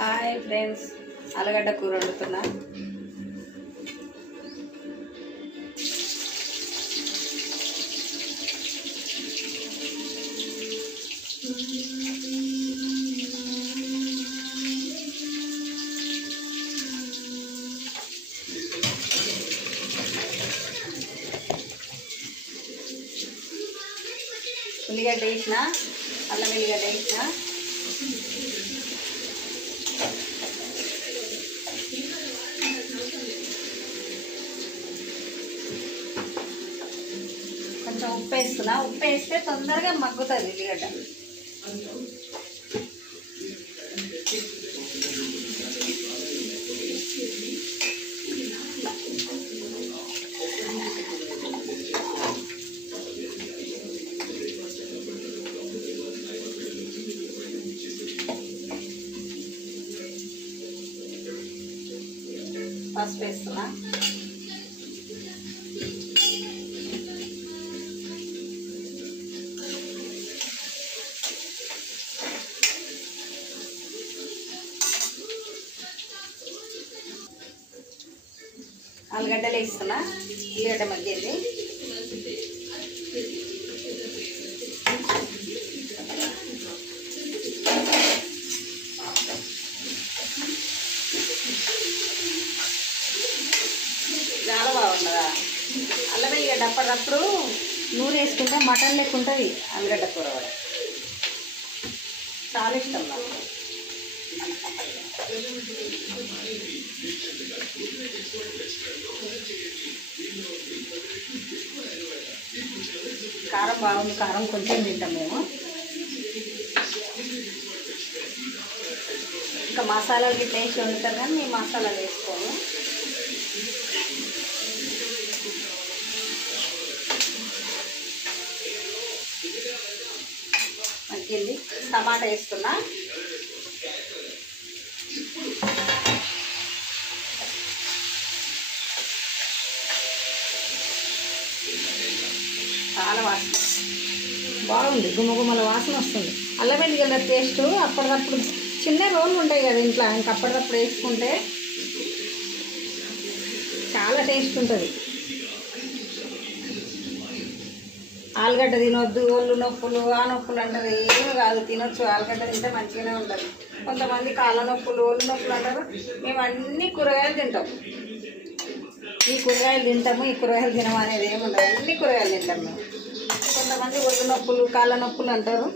Hi friends, ఆలుగడ్డ కూర వండుతున్నా. ఉల్లిగడ్డ వేసిన, అల్లం వెల్లిగడ్డ వేసిన, కొంచెం ఉప్పు వేస్తున్నా. ఉప్పు వేస్తే తొందరగా మగ్గుతుంది ఉల్లిగడ్డ. పసుపు వేస్తున్నా. ఆలుగడ్డలు వేస్తున్నా. ఉల్లిగడ్డ మగ్గింది. చాలా బాగుంటుందా అల్లం వెల్లిగడ్డ? అప్పటికప్పుడు నూనె వేసుకుంటే మటన్ లెక్క ఉంటుంది ఆలుగడ్డ కూర కూడా. చాలా ఇష్టం నాకు. కారం బాగుంది. కారం కొంచెం తింటాం మేము. ఇంకా మసాలాలు గిట్ల వేసి వండుతారు కానీ మేము మసాలాలు వేసుకోము. మగ్గింది. టమాటా వేస్తున్నా. చాలా వాసన బాగుంది. గుమ్మగుమ్మల వాసన వస్తుంది. అల్లం వెల్లిగడ్డ టేస్ట్ అప్పటికప్పుడు చిన్న రోళ్ళు ఉంటాయి కదా ఇంట్లో, ఇంక అప్పటికప్పుడు వేసుకుంటే చాలా టేస్ట్ ఉంటుంది. ఆలుగడ్డ తినొద్దు, ఒళ్ళు నొప్పులు ఆ నొప్పులు అంటారు. ఏమి కాదు, తినొచ్చు. ఆలుగడ్డ తింటే మంచిగానే ఉంటుంది. కొంతమంది కాళ్ళ నొప్పులు ఒళ్ళు నొప్పులు అంటారు. మేము అన్ని కూరగాయలు తింటాం. ఈ కూరగాయలు తింటాము, ఈ కూరగాయలు తినము అనేది ఏమి ఉండదు. అన్ని కూరగాయలు తింటాం మేము. కొంతమంది ఒళ్ళు నొప్పులు కాళ్ళ నొప్పులు అంటారు.